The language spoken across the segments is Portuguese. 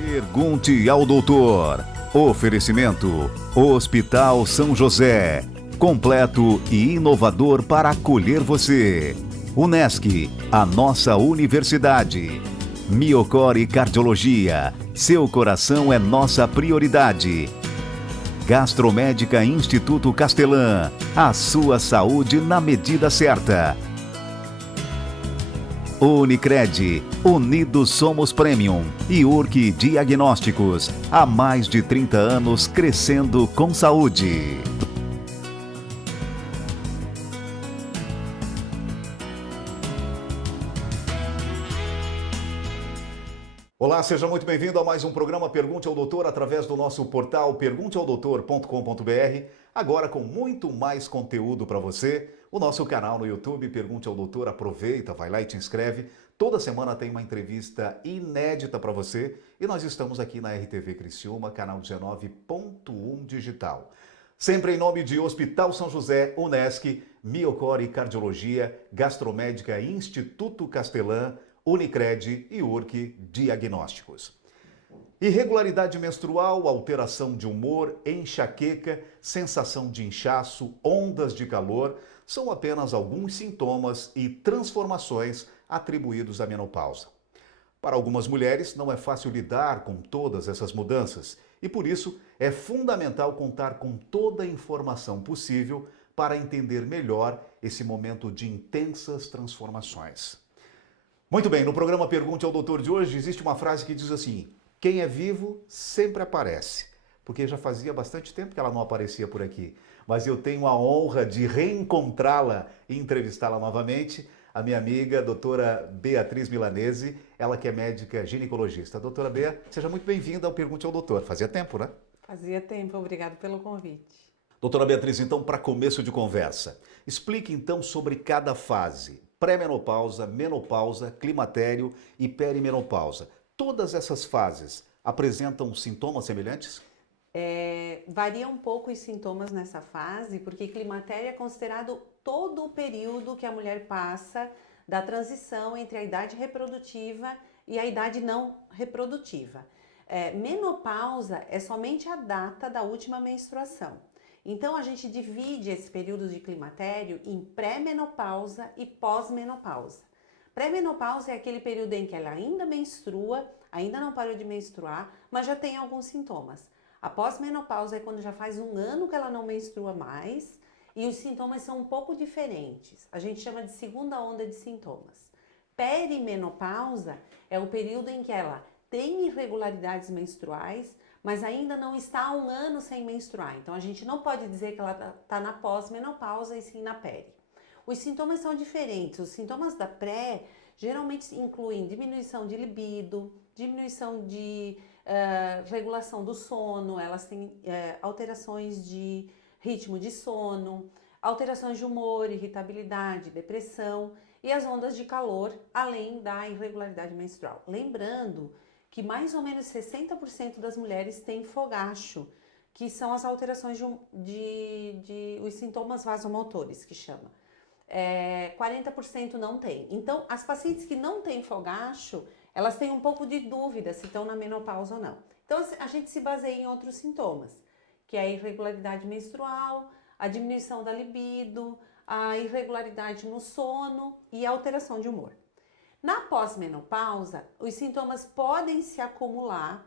Pergunte ao doutor. Oferecimento: Hospital São José. Completo e inovador para acolher você. Unesc, a nossa universidade. Miocore Cardiologia. Seu coração é nossa prioridade. Gastromédica Instituto Castelã. A sua saúde na medida certa. Unicred, Unidos Somos Premium e Urque Diagnósticos, há mais de 30 anos crescendo com saúde. Olá, seja muito bem-vindo a mais um programa Pergunte ao Doutor através do nosso portal pergunteaodoutor.com.br, agora com muito mais conteúdo para você. O nosso canal no YouTube, Pergunte ao Doutor, aproveita, vai lá e te inscreve. Toda semana tem uma entrevista inédita para você e nós estamos aqui na RTV Criciúma, canal 19.1 digital. Sempre em nome de Hospital São José, Unesc, Miocore Cardiologia, Gastromédica Instituto Castelã, Unicred e Urque Diagnósticos. Irregularidade menstrual, alteração de humor, enxaqueca, sensação de inchaço, ondas de calor são apenas alguns sintomas e transformações atribuídos à menopausa. Para algumas mulheres não é fácil lidar com todas essas mudanças e por isso é fundamental contar com toda a informação possível para entender melhor esse momento de intensas transformações. Muito bem, no programa Pergunte ao Doutor de hoje existe uma frase que diz assim: quem é vivo sempre aparece, porque já fazia bastante tempo que ela não aparecia por aqui, mas eu tenho a honra de reencontrá-la e entrevistá-la novamente, a minha amiga, doutora Beatriz Milanese, ela que é médica ginecologista. Doutora Bea, seja muito bem-vinda ao Pergunte ao Doutor. Fazia tempo, né? Fazia tempo, obrigado pelo convite. Doutora Beatriz, então, para começo de conversa, explique então sobre cada fase: pré-menopausa, menopausa, climatério e perimenopausa. Todas essas fases apresentam sintomas semelhantes? Varia um pouco os sintomas nessa fase, porque climatério é considerado todo o período que a mulher passa da transição entre a idade reprodutiva e a idade não reprodutiva. Menopausa é somente a data da última menstruação. Então a gente divide esse período de climatério em pré-menopausa e pós-menopausa. Pré-menopausa é aquele período em que ela ainda menstrua, ainda não parou de menstruar, mas já tem alguns sintomas. A pós-menopausa é quando já faz um ano que ela não menstrua mais e os sintomas são um pouco diferentes. A gente chama de segunda onda de sintomas. Perimenopausa é o período em que ela tem irregularidades menstruais, mas ainda não está há um ano sem menstruar. Então a gente não pode dizer que ela está na pós-menopausa e sim na peri. Os sintomas são diferentes. Os sintomas da pré geralmente incluem diminuição de libido, diminuição de regulação do sono, elas têm alterações de ritmo de sono, alterações de humor, irritabilidade, depressão e as ondas de calor, além da irregularidade menstrual. Lembrando que mais ou menos 60% das mulheres têm fogacho, que são as alterações os sintomas vasomotores, que chama. 40% não tem. Então, as pacientes que não têm fogacho, elas têm um pouco de dúvida se estão na menopausa ou não. Então, a gente se baseia em outros sintomas, que é a irregularidade menstrual, a diminuição da libido, a irregularidade no sono e a alteração de humor. Na pós-menopausa, os sintomas podem se acumular,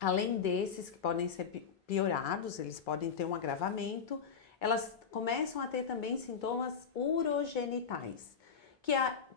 além desses que podem ser piorados, eles podem ter um agravamento, elas começam a ter também sintomas urogenitais,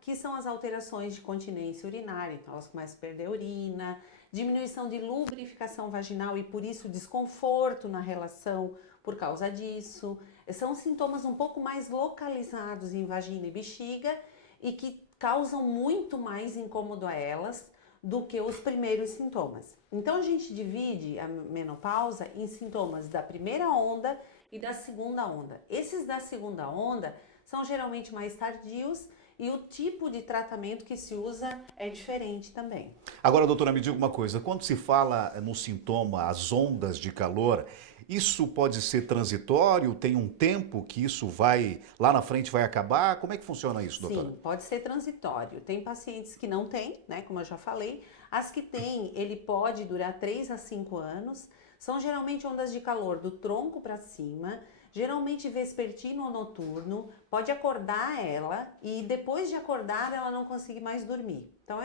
que são as alterações de continência urinária, então elas começam a perder urina, diminuição de lubrificação vaginal e por isso desconforto na relação por causa disso. São sintomas um pouco mais localizados em vagina e bexiga e que causam muito mais incômodo a elas do que os primeiros sintomas. Então a gente divide a menopausa em sintomas da primeira onda e da segunda onda. Esses da segunda onda são geralmente mais tardios e o tipo de tratamento que se usa é diferente também. Agora, doutora, me diga uma coisa, quando se fala no sintoma, as ondas de calor, isso pode ser transitório? Tem um tempo que isso vai, lá na frente vai acabar? Como é que funciona isso, doutora? Sim, pode ser transitório. Tem pacientes que não têm, né, como eu já falei. As que tem, ele pode durar 3 a 5 anos. São geralmente ondas de calor do tronco para cima, geralmente vespertino ou noturno, pode acordar ela e depois de acordar ela não conseguir mais dormir. Então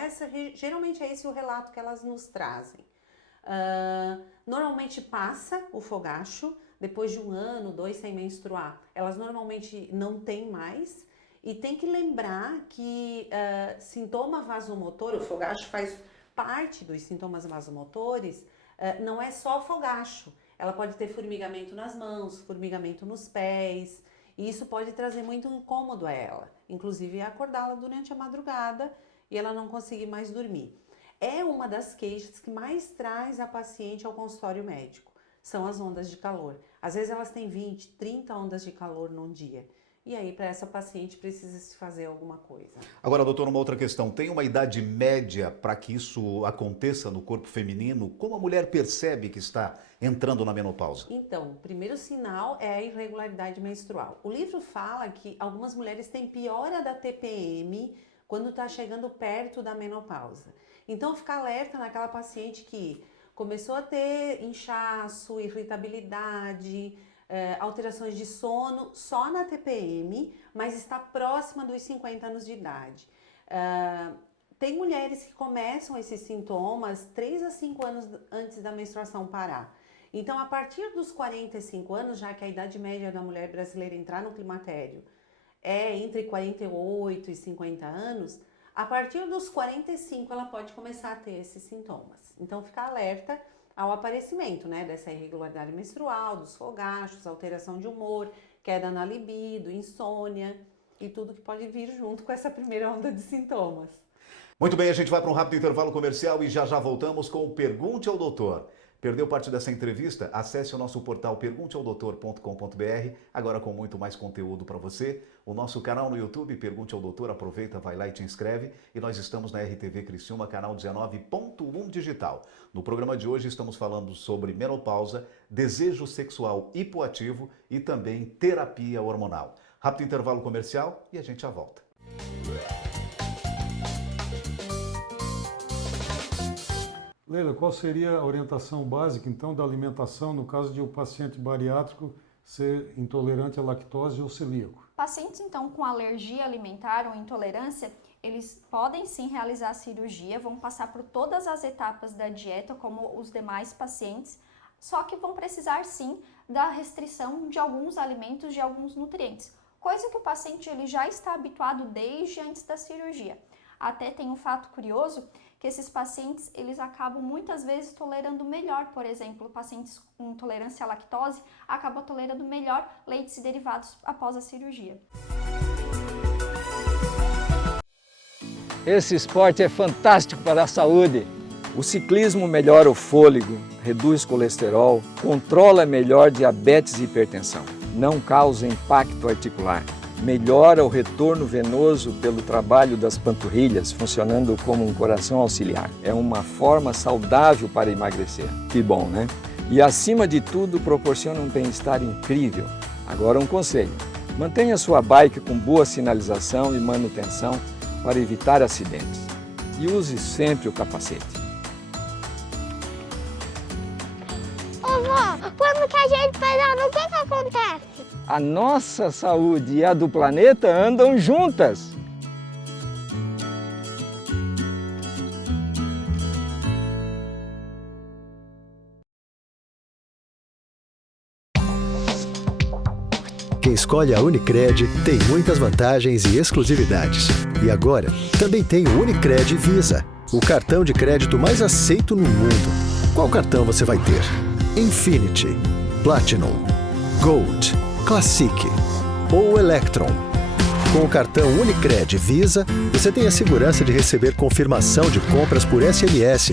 geralmente é esse o relato que elas nos trazem. Normalmente passa o fogacho, depois de 1 ano, 2 sem menstruar, elas normalmente não têm mais. E tem que lembrar que sintoma vasomotor, o fogacho faz parte dos sintomas vasomotores, não é só fogacho. Ela pode ter formigamento nas mãos, formigamento nos pés, e isso pode trazer muito incômodo a ela, inclusive acordá-la durante a madrugada e ela não conseguir mais dormir. É uma das queixas que mais traz a paciente ao consultório médico, são as ondas de calor. Às vezes elas têm 20, 30 ondas de calor num dia. E aí, para essa paciente, precisa se fazer alguma coisa. Agora, doutor, uma outra questão. Tem uma idade média para que isso aconteça no corpo feminino? Como a mulher percebe que está entrando na menopausa? Então, o primeiro sinal é a irregularidade menstrual. O livro fala que algumas mulheres têm piora da TPM quando está chegando perto da menopausa. Então, ficar alerta naquela paciente que começou a ter inchaço, irritabilidade, alterações de sono só na TPM, mas está próxima dos 50 anos de idade. Tem mulheres que começam esses sintomas 3 a 5 anos antes da menstruação parar. Então, a partir dos 45 anos, já que a idade média da mulher brasileira entrar no climatério é entre 48 e 50 anos, a partir dos 45 ela pode começar a ter esses sintomas. Então, ficar alerta ao aparecimento, né, dessa irregularidade menstrual, dos fogachos, alteração de humor, queda na libido, insônia e tudo que pode vir junto com essa primeira onda de sintomas. Muito bem, a gente vai para um rápido intervalo comercial e já voltamos com o Pergunte ao Doutor. Perdeu parte dessa entrevista? Acesse o nosso portal pergunteaodoutor.com.br, agora com muito mais conteúdo para você. O nosso canal no YouTube, Pergunte ao Doutor, aproveita, vai lá e te inscreve. E nós estamos na RTV Criciúma, canal 19.1 digital. No programa de hoje estamos falando sobre menopausa, desejo sexual hipoativo e também terapia hormonal. Rápido intervalo comercial e a gente já volta. Leila, qual seria a orientação básica, então, da alimentação no caso de o paciente bariátrico ser intolerante à lactose ou celíaco? Pacientes, então, com alergia alimentar ou intolerância, eles podem sim realizar a cirurgia, vão passar por todas as etapas da dieta, como os demais pacientes, só que vão precisar sim da restrição de alguns alimentos, de alguns nutrientes, coisa que o paciente ele já está habituado desde antes da cirurgia. Até tem um fato curioso, que esses pacientes, eles acabam muitas vezes tolerando melhor, por exemplo, pacientes com intolerância à lactose acabam tolerando melhor leites e derivados após a cirurgia. Esse esporte é fantástico para a saúde. O ciclismo melhora o fôlego, reduz colesterol, controla melhor diabetes e hipertensão, não causa impacto articular. Melhora o retorno venoso pelo trabalho das panturrilhas, funcionando como um coração auxiliar. É uma forma saudável para emagrecer. Que bom, né? E acima de tudo, proporciona um bem-estar incrível. Agora um conselho: mantenha sua bike com boa sinalização e manutenção para evitar acidentes. E use sempre o capacete. Ô vó, quando que a gente pedala, o que acontece? A nossa saúde e a do planeta andam juntas. Quem escolhe a Unicred tem muitas vantagens e exclusividades. E agora, também tem o Unicred Visa, o cartão de crédito mais aceito no mundo. Qual cartão você vai ter? Infinity, Platinum, Gold, Classic ou Electron. Com o cartão Unicred Visa, você tem a segurança de receber confirmação de compras por SMS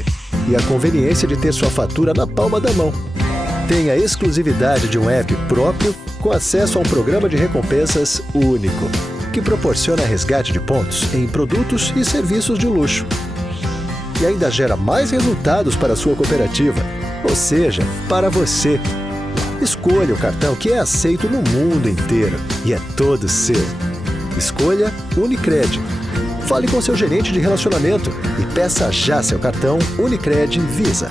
e a conveniência de ter sua fatura na palma da mão. Tem a exclusividade de um app próprio com acesso a um programa de recompensas único, que proporciona resgate de pontos em produtos e serviços de luxo. E ainda gera mais resultados para a sua cooperativa, ou seja, para você. Escolha o cartão que é aceito no mundo inteiro e é todo seu. Escolha Unicred. Fale com seu gerente de relacionamento e peça já seu cartão Unicred Visa.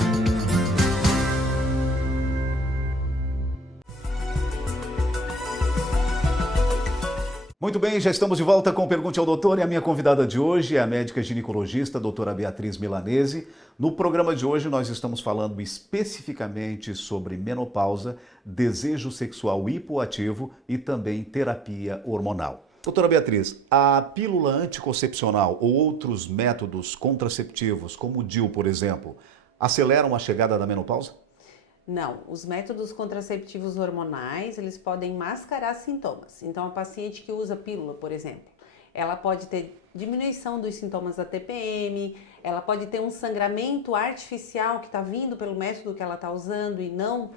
Muito bem, já estamos de volta com Pergunte ao Doutor e a minha convidada de hoje é a médica ginecologista, doutora Beatriz Milanese. No programa de hoje nós estamos falando especificamente sobre menopausa, desejo sexual hipoativo e também terapia hormonal. Doutora Beatriz, a pílula anticoncepcional ou outros métodos contraceptivos, como o DIU, por exemplo, aceleram a chegada da menopausa? Não, os métodos contraceptivos hormonais, eles podem mascarar sintomas. Então, a paciente que usa pílula, por exemplo, ela pode ter diminuição dos sintomas da TPM, ela pode ter um sangramento artificial que está vindo pelo método que ela está usando e não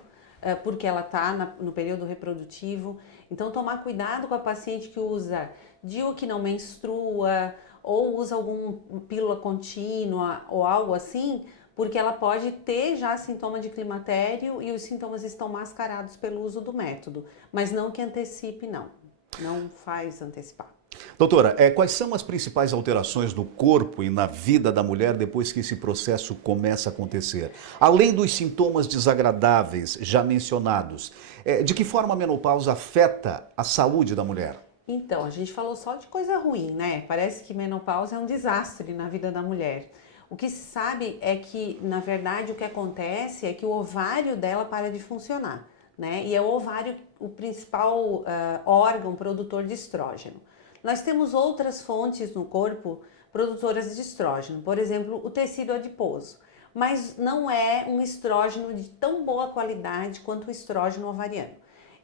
porque ela está no período reprodutivo. Então, tomar cuidado com a paciente que usa DIU que não menstrua ou usa alguma pílula contínua ou algo assim, porque ela pode ter já sintoma de climatério e os sintomas estão mascarados pelo uso do método, mas não que antecipe, não faz antecipar. Doutora, quais são as principais alterações no corpo e na vida da mulher depois que esse processo começa a acontecer? Além dos sintomas desagradáveis já mencionados, de que forma a menopausa afeta a saúde da mulher? Então, a gente falou só de coisa ruim, né? Parece que menopausa é um desastre na vida da mulher. O que se sabe é que, na verdade, o que acontece é que o ovário dela para de funcionar, né? E é o ovário o principal órgão produtor de estrógeno. Nós temos outras fontes no corpo produtoras de estrógeno, por exemplo, o tecido adiposo, mas não é um estrógeno de tão boa qualidade quanto o estrógeno ovariano.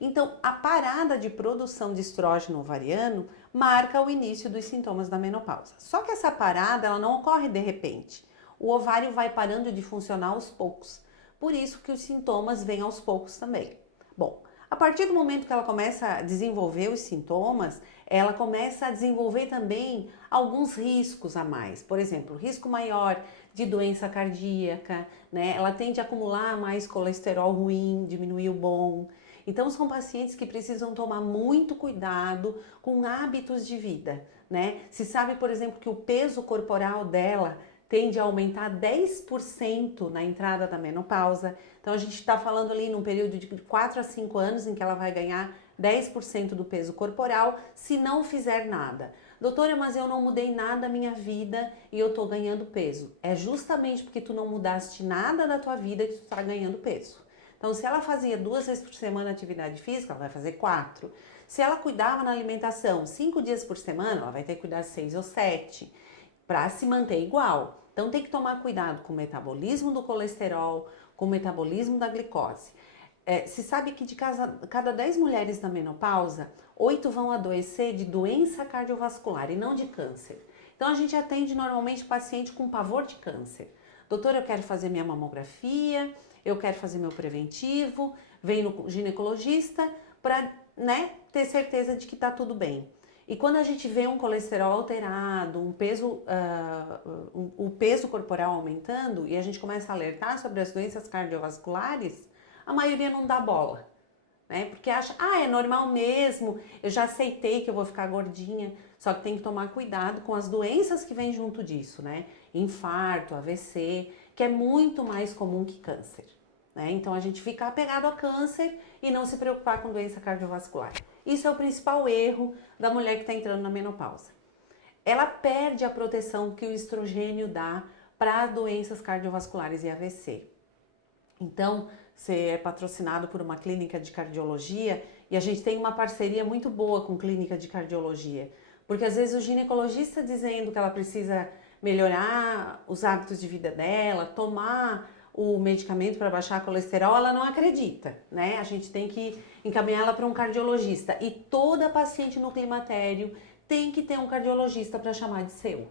Então, a parada de produção de estrógeno ovariano marca o início dos sintomas da menopausa. Só que essa parada, ela não ocorre de repente. O ovário vai parando de funcionar aos poucos. Por isso que os sintomas vêm aos poucos também. Bom, a partir do momento que ela começa a desenvolver os sintomas, ela começa a desenvolver também alguns riscos a mais. Por exemplo, risco maior de doença cardíaca, né? Ela tende a acumular mais colesterol ruim, diminuir o bom. Então, são pacientes que precisam tomar muito cuidado com hábitos de vida, né? Se sabe, por exemplo, que o peso corporal dela tende a aumentar 10% na entrada da menopausa. Então, a gente está falando ali num período de 4 a 5 anos em que ela vai ganhar 10% do peso corporal se não fizer nada. Doutora, mas eu não mudei nada na minha vida e eu tô ganhando peso. É justamente porque tu não mudaste nada da tua vida que tu tá ganhando peso. Então, se ela fazia 2 vezes por semana atividade física, ela vai fazer 4. Se ela cuidava na alimentação 5 dias por semana, ela vai ter que cuidar 6 ou 7, para se manter igual. Então, tem que tomar cuidado com o metabolismo do colesterol, com o metabolismo da glicose. Se sabe que de cada 10 mulheres na menopausa, 8 vão adoecer de doença cardiovascular e não de câncer. Então, a gente atende normalmente paciente com pavor de câncer. Doutora, eu quero fazer minha mamografia, eu quero fazer meu preventivo, venho no ginecologista para, né, ter certeza de que está tudo bem. E quando a gente vê um colesterol alterado, o peso corporal aumentando e a gente começa a alertar sobre as doenças cardiovasculares, a maioria não dá bola, né? Porque acha, é normal mesmo, eu já aceitei que eu vou ficar gordinha, só que tem que tomar cuidado com as doenças que vêm junto disso, né? Infarto, AVC, que é muito mais comum que câncer, né? Então a gente fica apegado a câncer e não se preocupar com doença cardiovascular. Isso é o principal erro da mulher que está entrando na menopausa. Ela perde a proteção que o estrogênio dá para doenças cardiovasculares e AVC. Então, você é patrocinado por uma clínica de cardiologia e a gente tem uma parceria muito boa com clínica de cardiologia, porque às vezes o ginecologista dizendo que ela precisa melhorar os hábitos de vida dela, tomar o medicamento para baixar colesterol, ela não acredita, né? A gente tem que encaminhá-la para um cardiologista e toda paciente no climatério tem que ter um cardiologista para chamar de seu,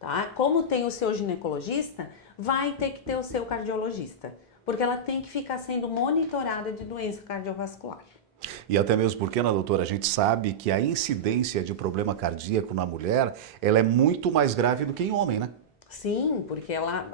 tá? Como tem o seu ginecologista, vai ter que ter o seu cardiologista, porque ela tem que ficar sendo monitorada de doença cardiovascular. E até mesmo porque, né, doutora, a gente sabe que a incidência de problema cardíaco na mulher, ela é muito mais grave do que em homem, né? Sim, porque ela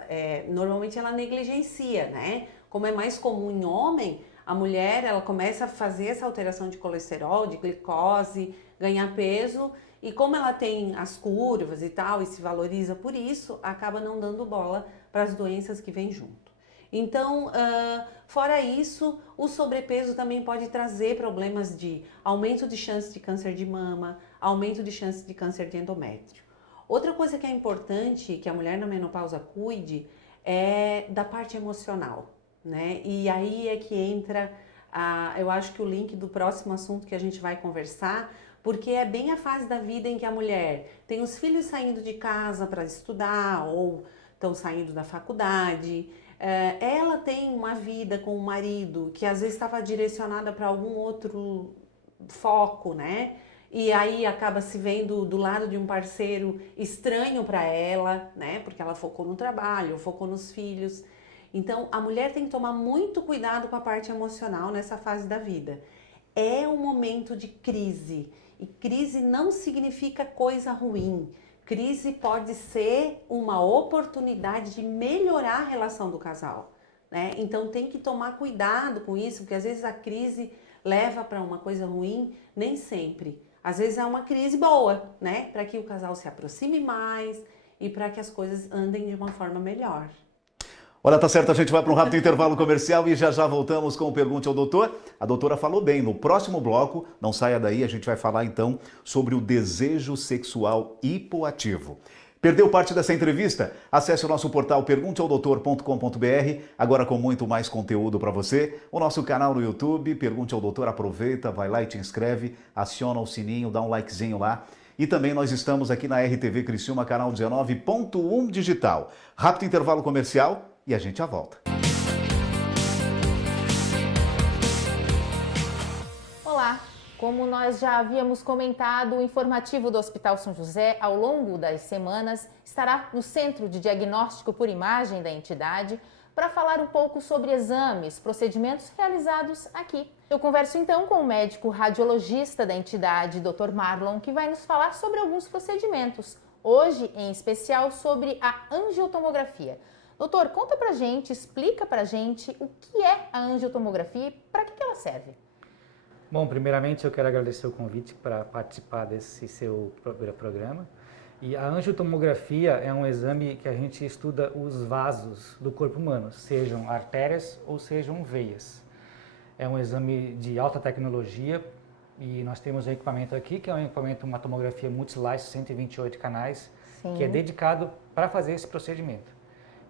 normalmente ela negligencia, né? Como é mais comum em homem, a mulher ela começa a fazer essa alteração de colesterol, de glicose, ganhar peso e como ela tem as curvas e tal, e se valoriza por isso, acaba não dando bola para as doenças que vêm junto. Então, fora isso, o sobrepeso também pode trazer problemas de aumento de chance de câncer de mama, aumento de chance de câncer de endométrio. Outra coisa que é importante que a mulher na menopausa cuide é da parte emocional, né? E aí é que entra, eu acho que o link do próximo assunto que a gente vai conversar, porque é bem a fase da vida em que a mulher tem os filhos saindo de casa para estudar ou estão saindo da faculdade. Ela tem uma vida com o marido que às vezes estava direcionada para algum outro foco, né? E aí acaba se vendo do lado de um parceiro estranho para ela, né? Porque ela focou no trabalho, focou nos filhos. Então, a mulher tem que tomar muito cuidado com a parte emocional nessa fase da vida. É um momento de crise. E crise não significa coisa ruim. Crise pode ser uma oportunidade de melhorar a relação do casal, né? Então tem que tomar cuidado com isso, porque às vezes a crise leva para uma coisa ruim, nem sempre. Às vezes é uma crise boa, né? Para que o casal se aproxime mais e para que as coisas andem de uma forma melhor. Olha, tá certo, a gente vai para um rápido intervalo comercial e já voltamos com o Pergunte ao Doutor. A doutora falou bem, no próximo bloco, não saia daí, a gente vai falar então sobre o desejo sexual hipoativo. Perdeu parte dessa entrevista? Acesse o nosso portal pergunteaodoutor.com.br, agora com muito mais conteúdo para você. O nosso canal no YouTube, Pergunte ao Doutor, aproveita, vai lá e te inscreve, aciona o sininho, dá um likezinho lá. E também nós estamos aqui na RTV Criciúma, canal 19.1 digital. Rápido intervalo comercial e a gente já volta. Olá! Como nós já havíamos comentado, o informativo do Hospital São José, ao longo das semanas, estará no Centro de Diagnóstico por Imagem da entidade para falar um pouco sobre exames, procedimentos realizados aqui. Eu converso então com o médico radiologista da entidade, Dr. Marlon, que vai nos falar sobre alguns procedimentos, hoje em especial sobre a angiotomografia. Doutor, conta pra gente, explica pra gente o que é a angiotomografia e para que ela serve. Bom, primeiramente eu quero agradecer o convite para participar desse seu programa. E a angiotomografia é um exame que a gente estuda os vasos do corpo humano, sejam artérias ou sejam veias. É um exame de alta tecnologia e nós temos um equipamento aqui, que é um equipamento, uma tomografia multislice, 128 canais, Sim. que é dedicado para fazer esse procedimento.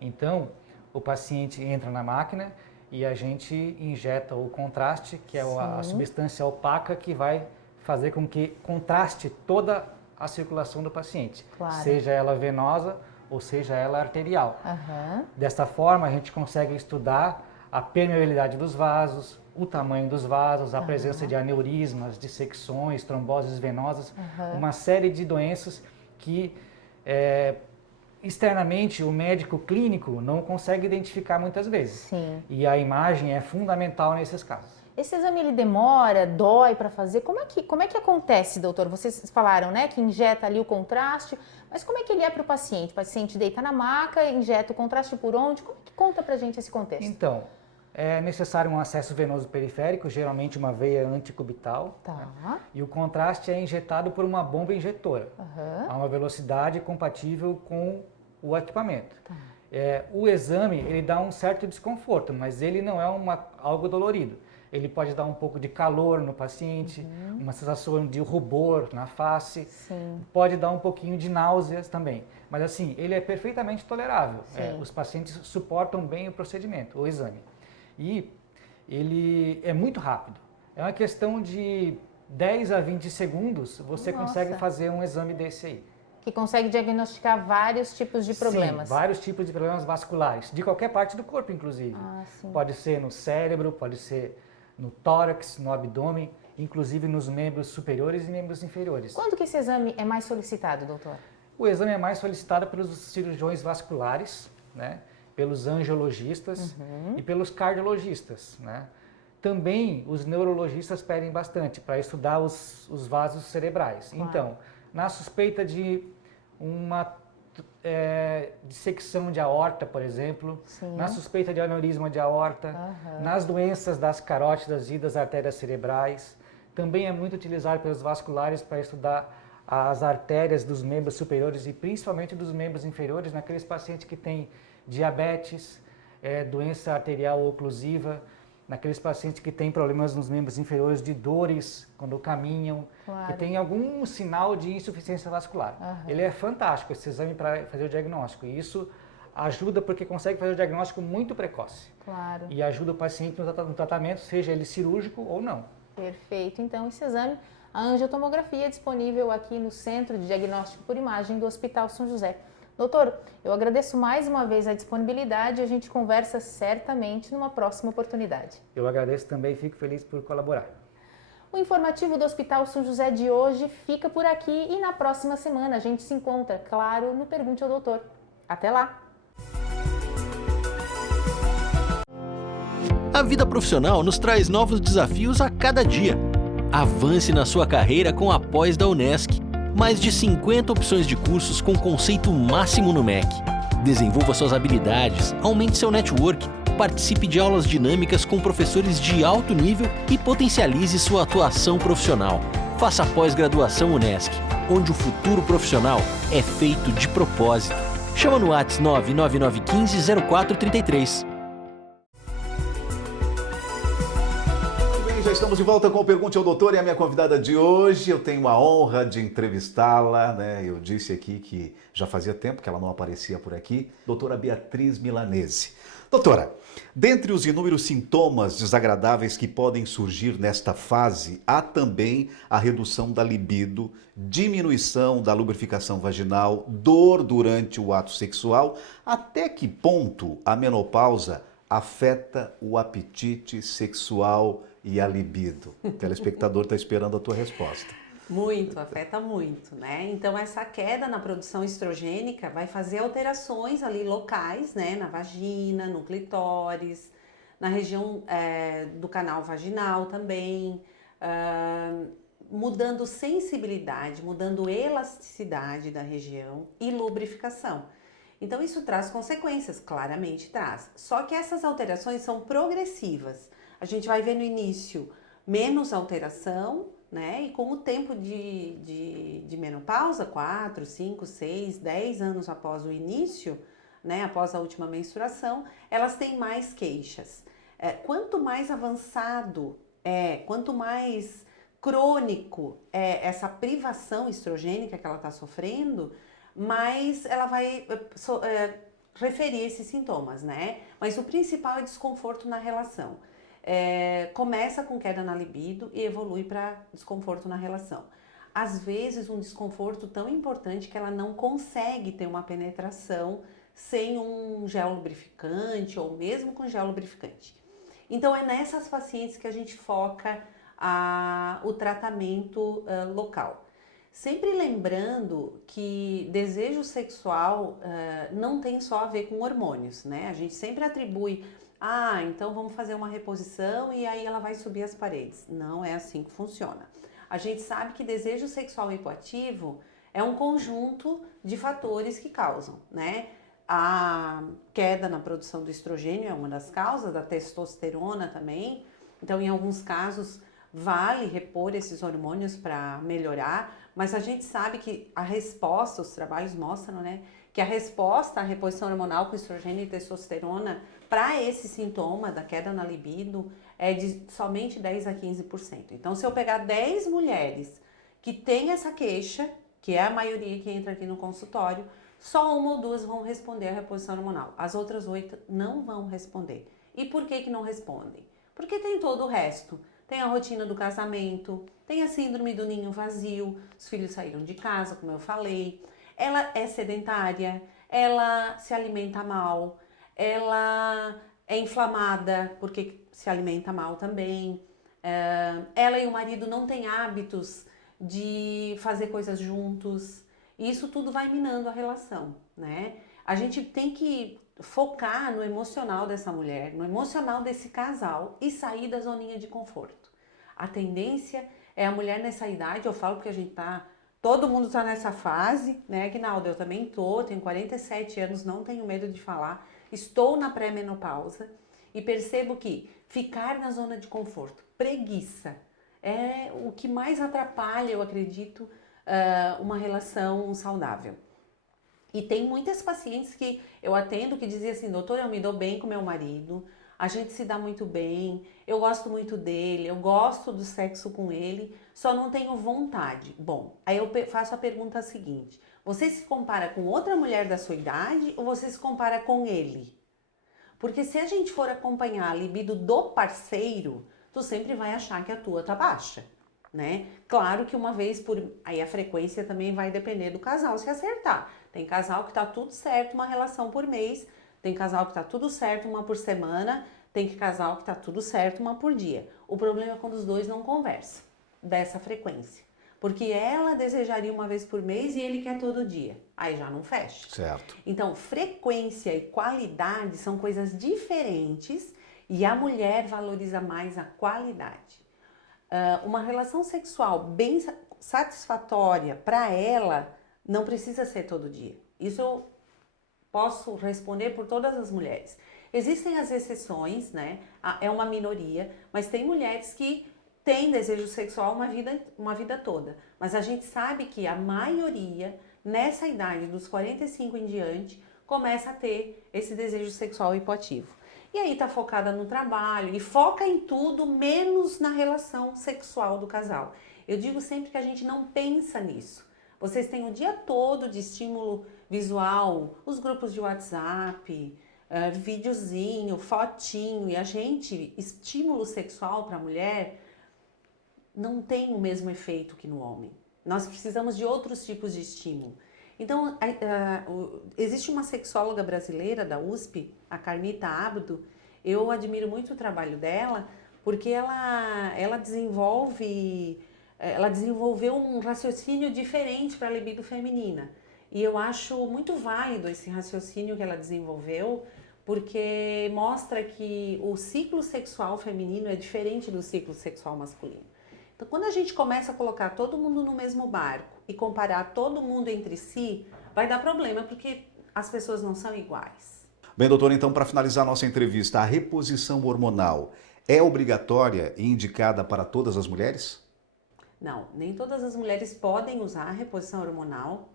Então, o paciente entra na máquina e a gente injeta o contraste, que é a substância opaca que vai fazer com que contraste toda a circulação do paciente, claro. Seja ela venosa ou seja ela arterial. Desta forma, a gente consegue estudar a permeabilidade dos vasos, o tamanho dos vasos, a presença de aneurismas, dissecções, tromboses venosas, uma série de doenças que externamente o médico clínico não consegue identificar muitas vezes. Sim. E a imagem é fundamental nesses casos. Esse exame ele demora, dói para fazer? Como é que acontece, doutor? Vocês falaram, né, que injeta ali o contraste, mas como é que ele é para o paciente? O paciente deita na maca, injeta o contraste por onde? Como é que conta pra gente esse contexto? Então, é necessário um acesso venoso periférico, geralmente uma veia anticubital. Tá. Né? E o contraste é injetado por uma bomba injetora, a uma velocidade compatível com o equipamento. Tá. O exame ele dá um certo desconforto, mas ele não é algo dolorido. Ele pode dar um pouco de calor no paciente, uma sensação de rubor na face, pode dar um pouquinho de náuseas também. Mas assim, ele é perfeitamente tolerável. Os pacientes suportam bem o procedimento, o exame. E ele é muito rápido. É uma questão de 10 a 20 segundos, você consegue fazer um exame desse aí. Que consegue diagnosticar vários tipos de problemas. Sim, vários tipos de problemas vasculares, de qualquer parte do corpo, inclusive. Pode ser no cérebro, pode ser no tórax, no abdômen, inclusive nos membros superiores e membros inferiores. Quando que esse exame é mais solicitado, doutor? O exame é mais solicitado pelos cirurgiões vasculares, né? Pelos angiologistas e pelos cardiologistas, né? Também os neurologistas pedem bastante para estudar os vasos cerebrais. Claro. Então, na suspeita de uma dissecção de aorta, por exemplo, na suspeita de aneurisma de aorta, nas doenças das carótidas e das artérias cerebrais, também é muito utilizado pelos vasculares para estudar as artérias dos membros superiores e principalmente dos membros inferiores naqueles pacientes que têm diabetes, doença arterial oclusiva, naqueles pacientes que têm problemas nos membros inferiores de dores quando caminham, que tem algum sinal de insuficiência vascular. Ele é fantástico, esse exame, para fazer o diagnóstico. E isso ajuda porque consegue fazer o diagnóstico muito precoce. Claro. E ajuda o paciente no tratamento, seja ele cirúrgico ou não. Perfeito. Então, esse exame, a angiotomografia, é disponível aqui no Centro de Diagnóstico por Imagem do Hospital São José. Doutor, eu agradeço mais uma vez a disponibilidade e a gente conversa certamente numa próxima oportunidade. Eu agradeço também e fico feliz por colaborar. O informativo do Hospital São José de hoje fica por aqui e na próxima semana a gente se encontra, claro, no Pergunte ao Doutor. Até lá! A vida profissional nos traz novos desafios a cada dia. Avance na sua carreira com a pós da Unesc. Mais de 50 opções de cursos com conceito máximo no MEC. Desenvolva suas habilidades, aumente seu network, participe de aulas dinâmicas com professores de alto nível e potencialize sua atuação profissional. Faça a pós-graduação Unesc, onde o futuro profissional é feito de propósito. Chama no WhatsApp 99915-0433. Já estamos de volta com o Pergunte ao Doutor e a minha convidada de hoje, eu tenho a honra de entrevistá-la, né? Eu disse aqui que já fazia tempo que ela não aparecia por aqui, doutora Beatriz Milanese. Doutora, dentre os inúmeros sintomas desagradáveis que podem surgir nesta fase, há também a redução da libido, diminuição da lubrificação vaginal, dor durante o ato sexual. Até que ponto a menopausa afeta o apetite sexual e a libido? O telespectador está esperando a tua resposta. Muito, afeta muito, né? Então essa queda na produção estrogênica vai fazer alterações ali locais, né? Na vagina, no clitóris, na região do canal vaginal também, mudando sensibilidade, mudando elasticidade da região e lubrificação. Então isso traz consequências, claramente traz. Só que essas alterações são progressivas. A gente vai ver no início menos alteração, né? E com o tempo de menopausa, 4, 5, 6, 10 anos após o início, né? Após a última menstruação, elas têm mais queixas. Quanto mais avançado quanto mais crônico é essa privação estrogênica que ela está sofrendo, mais ela vai referir esses sintomas, né? Mas o principal é desconforto na relação. Começa com queda na libido e evolui para desconforto na relação. Às vezes um desconforto tão importante que ela não consegue ter uma penetração sem um gel lubrificante ou mesmo com gel lubrificante. Então é nessas pacientes que a gente foca o tratamento local. Sempre lembrando que desejo sexual não tem só a ver com hormônios, né? A gente sempre atribui, então vamos fazer uma reposição e aí ela vai subir as paredes. Não é assim que funciona. A gente sabe que desejo sexual hipoativo é um conjunto de fatores que causam, né? A queda na produção do estrogênio é uma das causas, da testosterona também. Então, em alguns casos, vale repor esses hormônios para melhorar, mas a gente sabe que a resposta, os trabalhos mostram, né, que a resposta à reposição hormonal com estrogênio e testosterona para esse sintoma da queda na libido é de somente 10 a 15%. Então, se eu pegar 10 mulheres que têm essa queixa, que é a maioria que entra aqui no consultório, só uma ou duas vão responder à reposição hormonal. As outras 8 não vão responder. E por que que não respondem? Porque tem todo o resto. Tem a rotina do casamento, tem a síndrome do ninho vazio, os filhos saíram de casa, como eu falei. Ela é sedentária, ela se alimenta mal, ela é inflamada porque se alimenta mal também. Ela e o marido não têm hábitos de fazer coisas juntos. E isso tudo vai minando a relação, né? A gente tem que focar no emocional dessa mulher, no emocional desse casal e sair da zoninha de conforto. A tendência é a mulher nessa idade, eu falo porque a gente todo mundo tá nessa fase, né, Aguinaldo? Eu também tenho 47 anos, não tenho medo de falar, estou na pré-menopausa e percebo que ficar na zona de conforto, preguiça, é o que mais atrapalha, eu acredito, uma relação saudável. E tem muitas pacientes que eu atendo que dizem assim, doutora, eu me dou bem com meu marido, a gente se dá muito bem, eu gosto muito dele, eu gosto do sexo com ele, só não tenho vontade. Bom, aí eu faço a pergunta seguinte, você se compara com outra mulher da sua idade ou você se compara com ele? Porque se a gente for acompanhar a libido do parceiro, tu sempre vai achar que a tua tá baixa, né? Claro que uma vez por... Aí a frequência também vai depender do casal se acertar. Tem casal que tá tudo certo, uma relação por mês. Tem casal que tá tudo certo, uma por semana. Tem casal que tá tudo certo, uma por dia. O problema é quando os dois não conversam dessa frequência. Porque ela desejaria uma vez por mês e ele quer todo dia. Aí já não fecha. Certo. Então, frequência e qualidade são coisas diferentes e a mulher valoriza mais a qualidade. Uma relação sexual bem satisfatória para ela não precisa ser todo dia. Isso eu posso responder por todas as mulheres. Existem as exceções, né? É uma minoria, mas tem mulheres que têm desejo sexual uma vida toda. Mas a gente sabe que a maioria, nessa idade dos 45 em diante, começa a ter esse desejo sexual hipoativo. E aí tá focada no trabalho e foca em tudo menos na relação sexual do casal. Eu digo sempre que a gente não pensa nisso. Vocês têm o dia todo de estímulo visual, os grupos de WhatsApp, videozinho, fotinho, e a gente, estímulo sexual para a mulher, não tem o mesmo efeito que no homem. Nós precisamos de outros tipos de estímulo. Então, existe uma sexóloga brasileira da USP, a Carnita Abdo. Eu admiro muito o trabalho dela, porque ela desenvolveu um raciocínio diferente para a libido feminina. E eu acho muito válido esse raciocínio que ela desenvolveu, porque mostra que o ciclo sexual feminino é diferente do ciclo sexual masculino. Então, quando a gente começa a colocar todo mundo no mesmo barco e comparar todo mundo entre si, vai dar problema, porque as pessoas não são iguais. Bem, doutora, então, para finalizar nossa entrevista, a reposição hormonal é obrigatória e indicada para todas as mulheres? Não, nem todas as mulheres podem usar a reposição hormonal.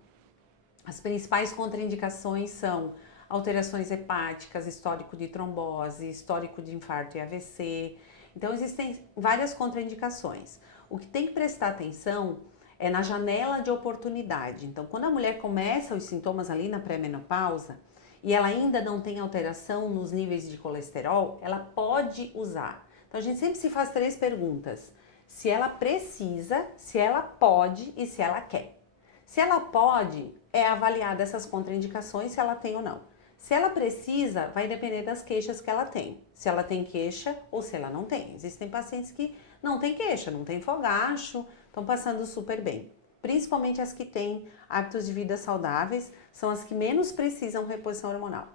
As principais contraindicações são alterações hepáticas, histórico de trombose, histórico de infarto e AVC. Então, existem várias contraindicações. O que tem que prestar atenção é na janela de oportunidade. Então, quando a mulher começa os sintomas ali na pré-menopausa e ela ainda não tem alteração nos níveis de colesterol, ela pode usar. Então, a gente sempre se faz 3 perguntas. Se ela precisa, se ela pode e se ela quer. Se ela pode, é avaliada essas contraindicações, se ela tem ou não. Se ela precisa, vai depender das queixas que ela tem. Se ela tem queixa ou se ela não tem. Existem pacientes que não têm queixa, não têm fogacho, estão passando super bem. Principalmente as que têm hábitos de vida saudáveis, são as que menos precisam reposição hormonal.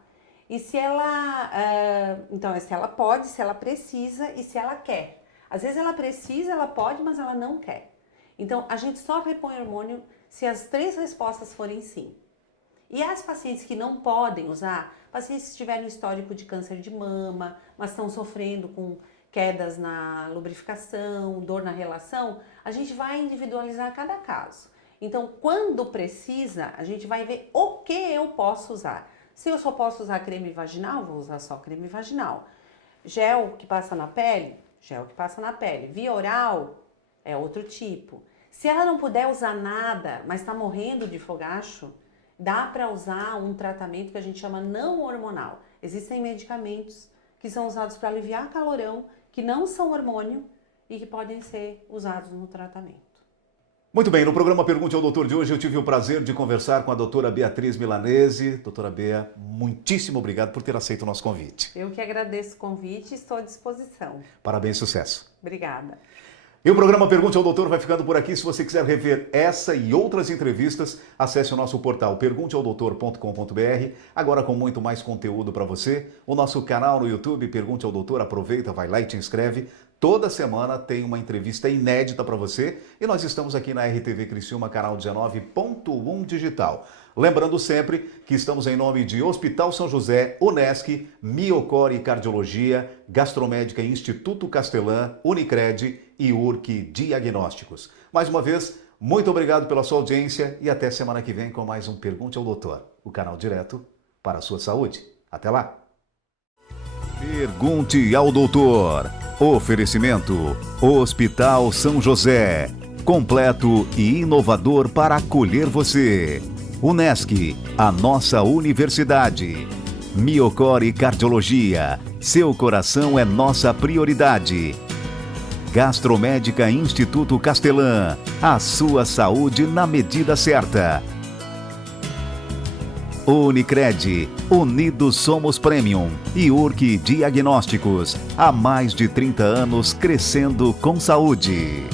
E se ela, então, se ela pode, se ela precisa e se ela quer. Às vezes ela precisa, ela pode, mas ela não quer. Então, a gente só repõe hormônio se as 3 respostas forem sim. E as pacientes que não podem usar, pacientes que tiverem histórico de câncer de mama, mas estão sofrendo com quedas na lubrificação, dor na relação, a gente vai individualizar cada caso. Então, quando precisa, a gente vai ver o que eu posso usar. Se eu só posso usar creme vaginal, vou usar só creme vaginal. Gel que passa na pele, gel que passa na pele. Via oral é outro tipo. Se ela não puder usar nada, mas está morrendo de fogacho, dá para usar um tratamento que a gente chama não hormonal. Existem medicamentos que são usados para aliviar calorão, que não são hormônio e que podem ser usados no tratamento. Muito bem, no programa Pergunte ao Doutor de hoje eu tive o prazer de conversar com a doutora Beatriz Milanese. Doutora Bea, muitíssimo obrigado por ter aceito o nosso convite. Eu que agradeço o convite e estou à disposição. Parabéns, sucesso. Obrigada. E o programa Pergunte ao Doutor vai ficando por aqui. Se você quiser rever essa e outras entrevistas, acesse o nosso portal pergunteaodoutor.com.br, agora com muito mais conteúdo para você. O nosso canal no YouTube, Pergunte ao Doutor, aproveita, vai lá e te inscreve. Toda semana tem uma entrevista inédita para você e nós estamos aqui na RTV Criciúma, canal 19.1 digital. Lembrando sempre que estamos em nome de Hospital São José, Unesc, Miocore e Cardiologia, Gastromédica Instituto Castelã, Unicred e URC Diagnósticos. Mais uma vez, Muito obrigado pela sua audiência e até semana que vem com mais um Pergunte ao Doutor, o canal direto para a sua saúde. Até lá! Pergunte ao Doutor. Oferecimento: Hospital São José. Completo e inovador para acolher você. Unesc, a nossa universidade. Miocore Cardiologia. Seu coração é nossa prioridade. Gastromédica Instituto Castelã. A sua saúde na medida certa. Unicred, Unidos Somos Premium e Urque Diagnósticos, há mais de 30 anos crescendo com saúde.